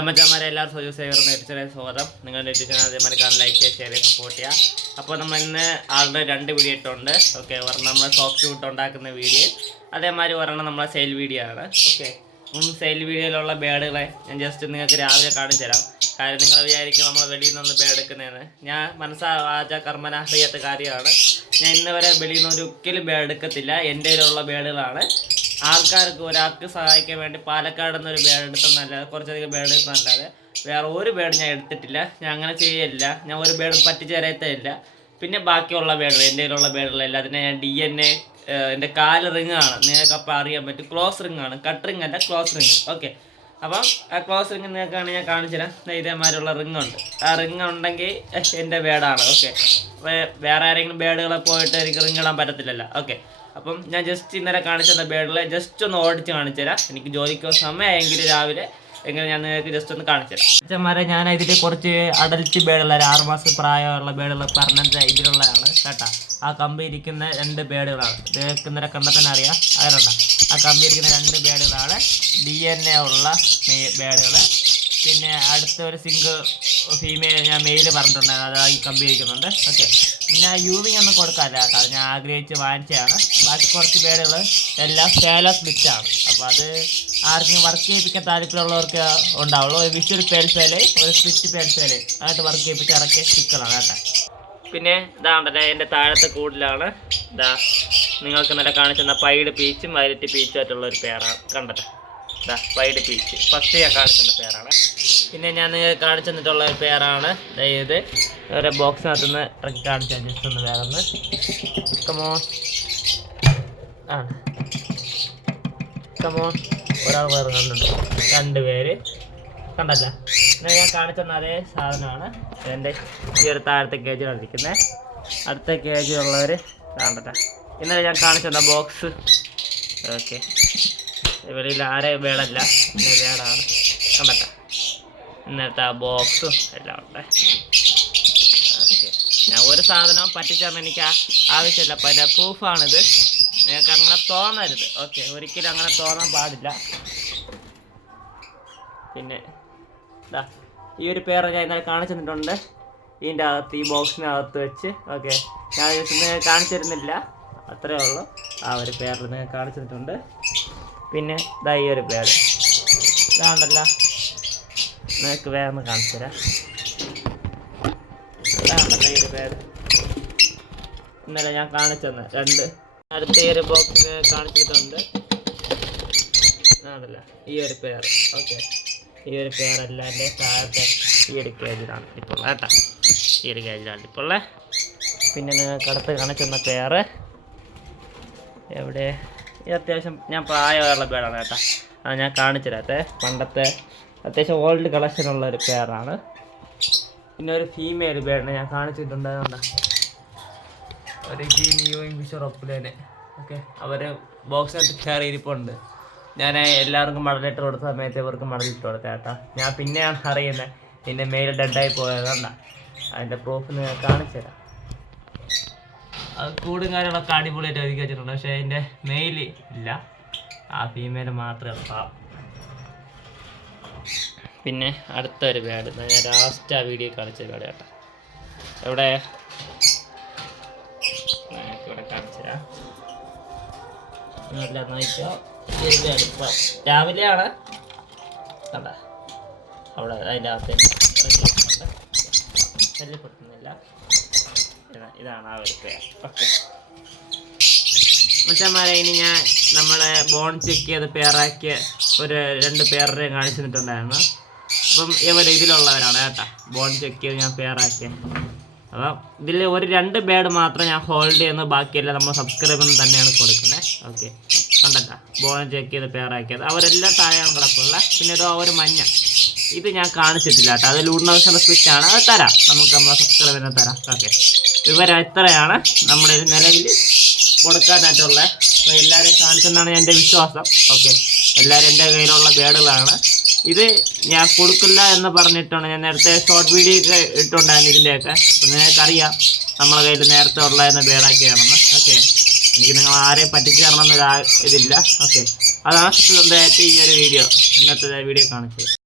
അമ്മച്ചന്മാരെ എല്ലാവരും സജീവ് സേവറിന് എത്തിച്ചതിന് സ്വാഗതം. നിങ്ങളുടെ എത്തിച്ചാൽ അതേമാതിരി കാണാൻ ലൈക്ക് ചെയ്യുക ഷെയർ ചെയ്യുക സപ്പോർട്ട് ചെയ്യുക. അപ്പോൾ നമ്മൾ ഇന്ന് ആളുടെ രണ്ട് വീഡിയോ ഇട്ടുണ്ട്. ഓക്കെ ഒരെണ്ണം നമ്മൾ സോഫ്റ്റ് വുഡ് ഉണ്ടാക്കുന്ന വീഡിയോ അതേമാതിരി ഒരെണ്ണം നമ്മളെ സെയിൽ വീഡിയോ ആണ്. ഓക്കെ അപ്പം സെയിൽ വീഡിയോയിലുള്ള ബേഡുകളെ ഞാൻ ജസ്റ്റ് നിങ്ങൾക്ക് രാവിലെ കാണിച്ചു തരാം. കാര്യം നിങ്ങൾ വിചാരിക്കും നമ്മൾ വെളിയിൽ നിന്ന് ബേഡെടുക്കുന്നതെന്ന് ഞാൻ മനസ്സാ വാച കർമ്മന അറിയാത്ത കാര്യമാണ്. ഞാൻ ഇന്ന് വരെ വെളിയിൽ നിന്ന് ഒരിക്കലും ബേഡെടുക്കത്തില്ല എന്റെ കയ്യിലുള്ള ബേഡുകളാണ് ആൾക്കാർക്ക് ഒരാൾക്ക് സഹായിക്കാൻ വേണ്ടി പാലക്കാട് നിന്ന് ഒരു ബേഡ് എടുത്തെന്നല്ലാതെ കുറച്ചധികം ബേഡ് എടുത്തെന്നല്ലാതെ വേറെ ഒരു ബേഡ് ഞാൻ എടുത്തിട്ടില്ല. ഞാൻ അങ്ങനെ ചെയ്യില്ല ഞാൻ ഒരു ബേഡ് പറ്റിച്ച് തരത്തില്ല പിന്നെ ബാക്കിയുള്ള ബേഡുകൾ എന്റെ കയ്യിലുള്ള ബേഡുകളെല്ലാം അതിനെ ഞാൻ ഡി എൻ എ എന്റെ കാൽ റിങ് ആണ്. നിങ്ങൾക്ക് അപ്പം അറിയാൻ പറ്റും. ക്ലോസ് റിങ് ആണ്. കട്ട് റിങ് അല്ല ക്ലോസ് റിങ് ഓക്കെ അപ്പം ആ ക്ലോസ് റിങ് നിങ്ങൾക്കാണ് ഞാൻ കാണിച്ചു തരാം. ഇതേമാതിരിയുള്ള റിങ് ഉണ്ട്. ആ റിങ് ഉണ്ടെങ്കിൽ എന്റെ ബേഡാണ് ഓക്കെ വേറെ ആരെങ്കിലും ബേഡുകളെ പോയിട്ട് എനിക്ക് റിങ് ഇടാൻ പറ്റത്തില്ലല്ലോ. ഓക്കെ അപ്പം ഞാൻ ജസ്റ്റ് ഇന്നലെ കാണിച്ചു തന്ന ബേഡിലെ ജസ്റ്റ് ഒന്ന് ഓടിച്ച് കാണിച്ചു തരാം. എനിക്ക് ജോലിക്ക് സമയമായെങ്കിൽ രാവിലെ എങ്ങനെ ഞാൻ നിങ്ങൾക്ക് ജസ്റ്റ് ഒന്ന് കാണിച്ചു തരാം. അച്ഛന്മാരെ ഞാൻ ഇതിൽ കുറച്ച് അടൽറ്റ് ബേഡുള്ള ഒരു ആറുമാസം പ്രായമുള്ള ബേഡുള്ള പറഞ്ഞ ഇതിലുള്ളതാണ് കേട്ടാ. ആ കമ്പി ഇരിക്കുന്ന രണ്ട് ബേഡുകളാണ് ബേക്ക് ഇന്നലെ കണ്ടാൽ തന്നെ അറിയാം. അതിലുണ്ട ആ കമ്പി ഇരിക്കുന്ന രണ്ട് ബേഡുകളാണ് ഡി എൻ എ ഉള്ള ബേഡുകൾ പിന്നെ അടുത്ത ഒരു സിംഗിൾ ഫീമെയിൽ ഞാൻ മെയിൽ പറഞ്ഞിട്ടുണ്ടായിരുന്നു. അത് ഈ കമ്പി ഇരിക്കുന്നുണ്ട്. ഓക്കെ പിന്നെ വി ഒന്നും കൊടുക്കാറില്ല കേട്ടോ. അത് ഞാൻ ആഗ്രഹിച്ച് വാങ്ങിച്ചതാണ്. ബാക്കി കുറച്ച് പേരുകൾ എല്ലാം ഫേല സ്പ്ലിറ്റ് ആണ്. അപ്പോൾ അത് ആർക്കും വർക്ക് ചെയ്യിപ്പിക്കാൻ താല്പര്യമുള്ളവർക്ക് ഉണ്ടാവുള്ളൂ. ഒരു വിഷ്വൽ പേൽസേൽ ഒരു സ്വിച്ച് പേൽസേൽ അതായിട്ട് വർക്ക് ചെയ്യിപ്പിച്ച് ഇറക്കിയ സ്റ്റിക്കറാണ് കേട്ടോ. പിന്നെ ഇതാണ്ടല്ലേ എന്റെ താഴത്തെ കൂടിലാണ്. ഇതാ നിങ്ങൾക്ക് ഇന്നലെ കാണിച്ചെന്ന പൈഡ് പീച്ചും വയലറ്റ് പീച്ചും ആയിട്ടുള്ള ഒരു പേരാണ് കണ്ടത് ഇതാ വൈഡ് പീച്ച് ഫസ്റ്റ് ഞാൻ കാണിച്ചെന്ന പേരാണ്. പിന്നെ ഞാൻ നിങ്ങൾക്ക് കാണിച്ചു തന്നിട്ടുള്ള ഒരു പേരാണ്. ഇത്. ഒരു ബോക്സിനകത്ത് നിന്ന് ഇറക്കി കാണിച്ചു ജസ്റ്റ് ഒന്ന് കമോ ആ കമോ ഒരാൾ വേറെ കണ്ടുണ്ട് രണ്ട് പേര് കണ്ടല്ല ഞാൻ കാണിച്ചെന്ന അതേ സാധനമാണ്. എന്റെ ഈ ഒരു താഴത്തെ കേജിലാണ് ഇരിക്കുന്നത്. അടുത്ത കേജിലുള്ളവർ കാണട്ടെ ഇന്നലെ ഞാൻ കാണിച്ചു തന്ന ബോക്സ് ഓക്കെ വെളിയിൽ ആരെ വേളല്ല വേടാണ് കണ്ടട്ടെ ഇന്നത്തെ ആ ബോക്സും എല്ലാം ഉണ്ട്. ഓക്കെ. ഞാൻ ഒരു സാധനവും പറ്റിച്ചാൽ എനിക്ക് ആവശ്യമില്ല. പല പ്രൂഫാണിത്. നിങ്ങൾക്ക് അങ്ങനെ തോന്നരുത്. ഓക്കെ. ഒരിക്കലും അങ്ങനെ തോന്നാൻ പാടില്ല. പിന്നെ ദാ ഈ ഒരു പേര് ഞാൻ ഇന്നലെ കാണിച്ചു തന്നിട്ടുണ്ട്. ഇതിന്റെ അകത്ത് ഈ ബോക്സിനകത്ത് വെച്ച്. ഓക്കെ. ഞാൻ കാണിച്ചു തരുന്നില്ല. അത്രേ ഉള്ളൂ. ആ ഒരു പേരിൽ നിങ്ങൾ കാണിച്ചു തന്നിട്ടുണ്ട്. പിന്നെ ഈ ഒരു പേര് ഇതാണ്ടല്ല. നിങ്ങൾക്ക് വേറെ കാണിച്ചു തരാം. ഈ ഒരു പേര് ഇന്നലെ ഞാൻ കാണിച്ചു തന്നെ രണ്ട്. അടുത്ത ഈ ഒരു ബോക്സ് കാണിച്ചിട്ടുണ്ട്. ഇതാണ്ടല്ലോ. ഈ ഒരു പേർ ഓക്കെ. ഈ ഒരു പേരല്ല എന്റെ താഴത്തെ ഈ ഒരു കേജിലാണ് ഇപ്പോൾ കേട്ടോ ഈ ഒരു കേജിലാണ് ഇപ്പോൾ ഉള്ളത് പിന്നെ നിങ്ങൾക്ക് അടുത്ത് കാണിച്ചെന്ന പേര് എവിടെ? ഇത് അത്യാവശ്യം ഞാൻ പ്രായമുള്ള പേരാണ് കേട്ടോ. അത് ഞാൻ കാണിച്ചു തരാത്തെ പണ്ടത്തെ അത്യാവശ്യം ഓൾഡ് കളക്ഷൻ ഉള്ള ഒരു പേരാണ്. പിന്നെ ഒരു ഫീമെയിൽ പേരാണ്. ഞാൻ കാണിച്ചിട്ടുണ്ട് അതുകൊണ്ടാ ഒരു ഗ്രീൻ യു ഇംഗ്ലീഷ് റൊപ്പിലേന് ഓക്കെ അവർ ബോക്സിനകത്ത് കയറി ഇരിപ്പുണ്ട് ഞാൻ എല്ലാവർക്കും മടലിട്ട് കൊടുത്ത സമയത്ത് ഇവർക്ക് മടലിട്ട് കൊടുത്ത കേട്ടോ. ഞാൻ പിന്നെയാണ് അറിയുന്നത്. എന്റെ മെയിൽ ഡെഡായി പോയത്. കണ്ട? അതിന്റെ പ്രൂഫ് ഞാൻ കാണിച്ചു തരാം കൂടും കാര്യങ്ങളൊക്കെ അടിപൊളിയായിട്ട് ഒരുക്കി വെച്ചിട്ടുണ്ട് പക്ഷേ അതിന്റെ മെയിൽ ഇല്ല. ആ ഫീമെയിൽ മാത്രമേ ഉള്ളൂ. പിന്നെ അടുത്ത ഒരു ബാഡ് ഞാൻ ലാസ്റ്റ് ആ വീഡിയോ കാണിച്ച ബാഡ് കേട്ടോ. എവിടെ? രാവിലെയാണ്. അവിടെ അതിന്റെ അകത്ത് ശല്യപ്പെടുത്തുന്നില്ല. ഇതാണ് ആ ഓക്കെ മറ്റന്മാരെ ഇനി ഞാൻ നമ്മളെ ബോൺ ചെക്ക് ചെയ്ത് പേറാക്കിയ ഒരു രണ്ട് പേരുടെയും കാണിച്ചു തന്നിട്ടുണ്ടായിരുന്നു. അപ്പം ഇവർ ഇതിലുള്ളവരാണ് കേട്ടോ. ബോൺ ചെക്ക് ചെയ്ത് ഞാൻ പേറാക്കിയ അപ്പം ഇതിൽ ഒരു രണ്ട് ബേഡ് മാത്രം ഞാൻ ഹോൾഡ് ചെയ്യുന്നു. ബാക്കിയെല്ലാം നമ്മൾ സബ്സ്ക്രൈബറിന് തന്നെയാണ് കൊടുക്കുന്നത് ഓക്കെ കണ്ടല്ല ബോൺ ചെക്ക് ചെയ്ത് പേറാക്കിയത് അവരെല്ലാം താഴെയാണ് കിടപ്പുള്ള പിന്നെ ഇതോ ഒരു മഞ്ഞ. ഇത് ഞാൻ കാണിച്ചിട്ടില്ല കേട്ടോ. അത് ലൂഡിനോഷൻ സ്വിച്ച് ആണ്. അത് തരാം. നമുക്ക് നമ്മളെ സബ്സ്ക്രൈബറിന് തരാം. ഓക്കെ വിവരം ഇത്രയാണ് നമ്മുടെ ഒരു നിലവിൽ കൊടുക്കാനായിട്ടുള്ള. അപ്പോൾ എല്ലാവരെയും കാണിച്ചെന്നാണ് എന്റെ വിശ്വാസം. ഓക്കെ എല്ലാവരും എന്റെ കയ്യിലുള്ള ബേഡുകളാണ് ഇത് ഞാൻ കൊടുക്കില്ല എന്ന് പറഞ്ഞിട്ടാണ് ഞാൻ നേരത്തെ ഷോർട്ട് വീഡിയോ ഒക്കെ ഇട്ടുണ്ടായിരുന്നു ഇതിന്റെയൊക്കെ. അപ്പം നിങ്ങൾക്കറിയാം നമ്മളെ കയ്യിൽ നേരത്തെ ഉള്ളതെന്ന് ബേഡാക്കിയാണെന്ന് ഓക്കെ എനിക്ക് നിങ്ങൾ ആരെയും പറ്റിച്ചു തരണം എന്നൊരു ആ- ഇതില്ല. ഓക്കെ അതാണ് സത്യസന്ധമായിട്ട് ഈ ഒരു വീഡിയോ ഇന്നത്തെ വീഡിയോ കാണിച്ചത്.